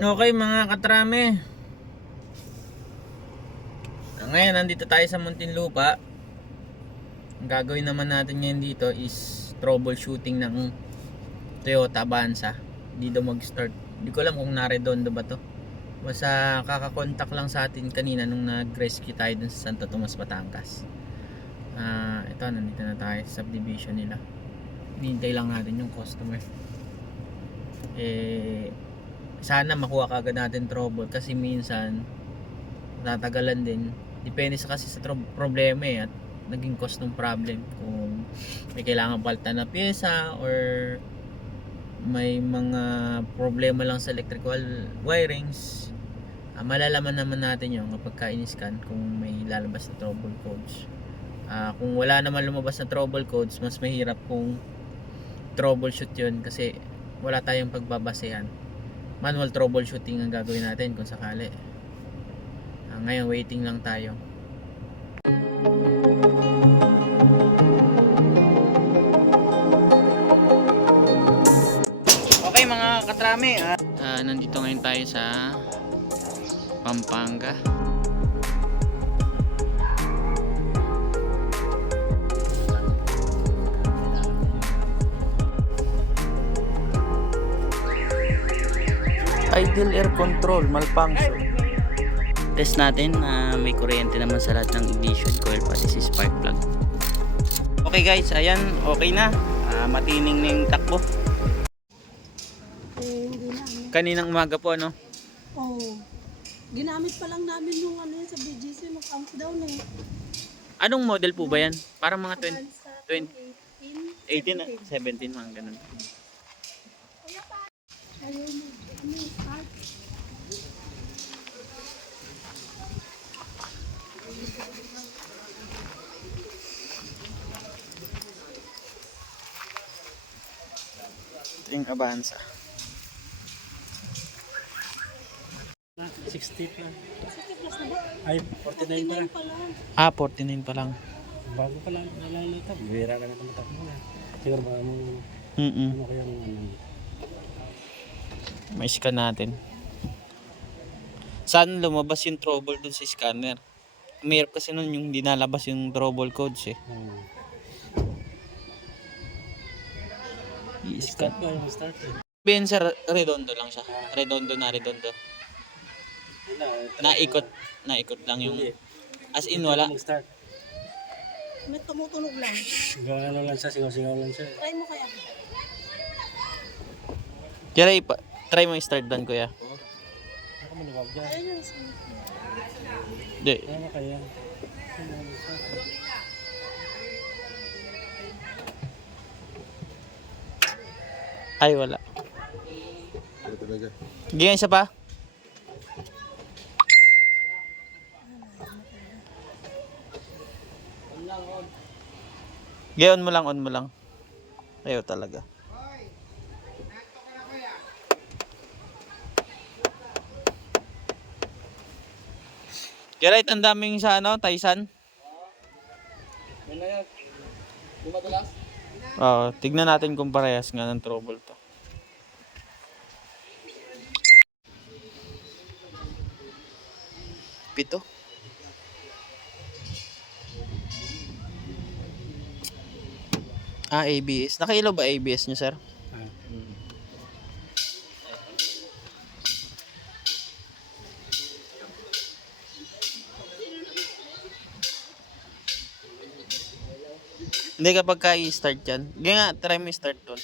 Okay mga katrame, ngayon nandito tayo sa Muntinlupa. Ang gagawin naman natin ngayon dito is troubleshooting ng Toyota Avanza. Hindi daw mag-start. Hindi ko alam kung naredondo ba to. Basta kakakontak lang sa atin kanina nung nag-rescue tayo dun sa Santo Tomas, Batangas. Ito, nandito na tayo sa subdivision nila. Hinihintay lang natin yung customer. Sana makuha kagad natin trouble kasi minsan tatagalan din. Depende sa kasi sa problema at naging cause ng problem. Kung may kailangan palitan na pyesa or may mga problema lang sa electrical wirings, malalaman naman natin yun kapag in-scan kung may lalabas na trouble codes. Kung wala naman lumabas na trouble codes, mas mahirap kung troubleshoot yun kasi wala tayong pagbabasehan. Manual troubleshooting ang gagawin natin kung sakali. Ngayon waiting lang tayo. Okay mga katrame, nandito ngayon tayo sa Pampanga. Idle air control malfunction. Test natin na may kuryente naman sa lahat ng ignition coil pati si spark plug. Okay guys, ayan, okay na. Matining na yung takbo. Hindi na. Kaninang umaga po ano? Oo. Ginamit pa lang namin yung ano sa BGC ng countdown eh. Anong model po ba yan? Parang mga 20, 18, 18, 17 mga ganun. Ayun, ano, start. Ito yung Avanza. 60 pa. 60 plus na ba? Ay, 49 pa lang. 49 pa lang. 49 pa lang. Bago pa lang nalalita. Bira ka na tumatakbo na. Siguro ba mo ano kaya ano. May scan natin. Saan lumabas yung trouble dun sa scanner? Mayroon kasi nun yung dinalabas yung trouble codes eh. I-scan. Start ba yung start eh. Ben sa redondo lang siya. Redondo na redondo. Naikot lang yung as in wala. Mag-start. May tumutunog lang. Gano lang siya, singaw-singaw lang siya. Try mo kaya. Kaya try mo i-start dan kuya. Ako maluwag dyan. Ayun yung Di. Ano kaya? Ay wala. Gingay isa pa. On mo lang. Ayaw talaga. Kaya right, ang daming sa ano, Taisan. Tignan natin kung parehas nga ng trouble to. Pito. ABS. Nakailaw ba ABS nyo, sir? Hindi kapag i-start yan. Ganyan nga, try mo i-start doon.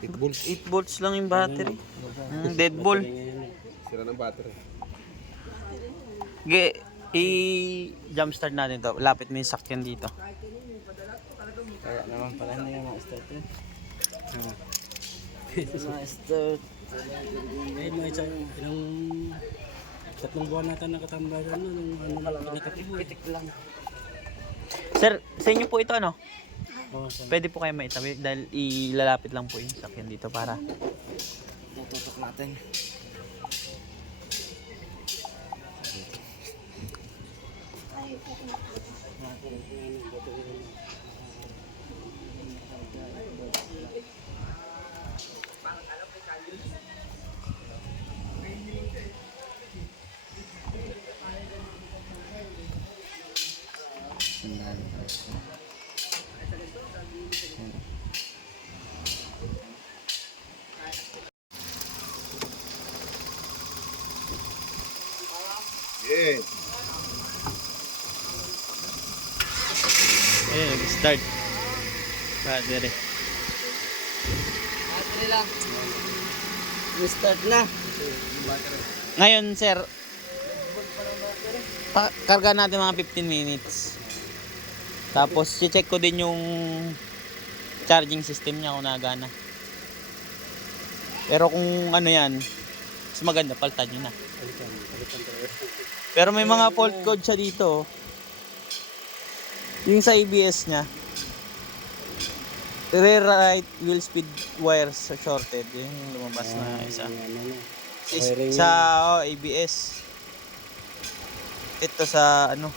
8 volts. 8 volts lang yung battery. Dead ball. Sira ng battery. I-jump start natin to. Lapit mo yung sakyan dito. Kaya naman pala na yung start eh. Start. Eh, mga ilang 3 buwan natin nakatambayan nung pinakatipitik lang. Sir, sa inyo po ito ano? Oo, Pwede po kayo maitabi dahil ilalapit lang po yung sakyan dito para tututok natin. Ayun, nag-start. Battery. Battery lang. Start na. Ngayon, sir, karga natin mga 15 minutes. Tapos, check ko din yung charging system niya kung nagana. Pero kung ano yan, mas maganda, paltan nyo na. Pero may mga fault code siya dito. Yung sa ABS niya, rear right wheel speed wires shorted. Yun yung lumabas na isa. Sa ABS. Ito sa ano.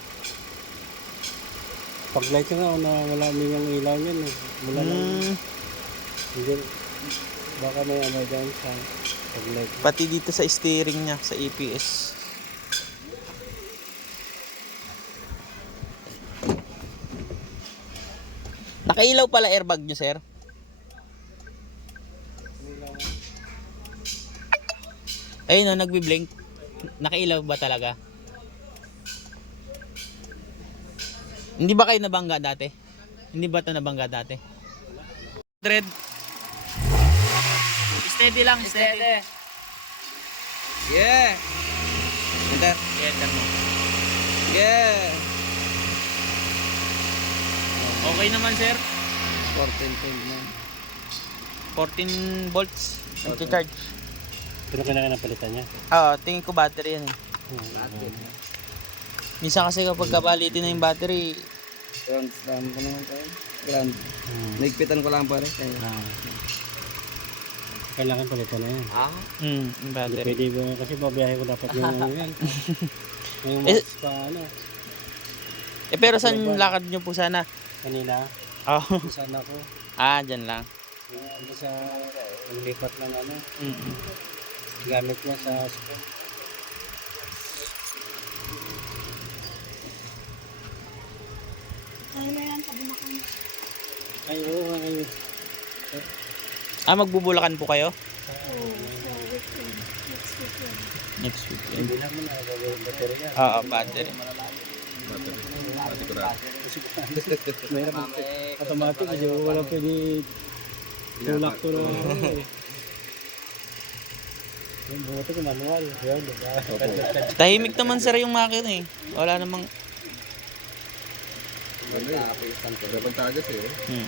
Pag light nga, wala din yung ilaw niyan eh. Wala lang. Hindi. Baka may ano dyan sa pag light. Pati dito sa steering niya, sa ABS. Nakailaw pala airbag nyo, sir? Ayun o, nagbi-blink. Nakailaw ba talaga? Hindi ba kayo nabangga dati? Hindi ba ito nabangga dati? 100. Steady lang, steady. Yeah! Enter. Enter mo. Yeah! Okay naman, sir. 14 14.9. volts. Nag-charge. Pero kailangan ng palitan niya. Oo, tingin ko battery yan eh. Minsan kasi kapag kabalitin na yung battery, Ground stand ko naman tayo. Ground. Naigpitan ko lang pare. Kailangan palitan na yan. yung battery. Pwede ba kasi babiyahe ko dapat yung ano yan. Yung Eh, mas pa ano. pero saan yung lakad nyo po sana? Kanina. Oh. Saan ako. Dyan lang. Yung ano sa lipat ng ano. Mm-mm. Gamit niya sa school. Kaya na yan, Kabulacan. Ay, oo. Ay, Magbubulakan po kayo? Oo, sa weekend. Next weekend. Next weekend. hindi naman nakagawin battery yan. Oo, battery. Mayroon automatic kasi wala pwede tulak to lang. Yung buto ko manual. Yun, diba? Tahimik naman sir yung makina eh. Wala namang... Dapat tagas eh. Hmm.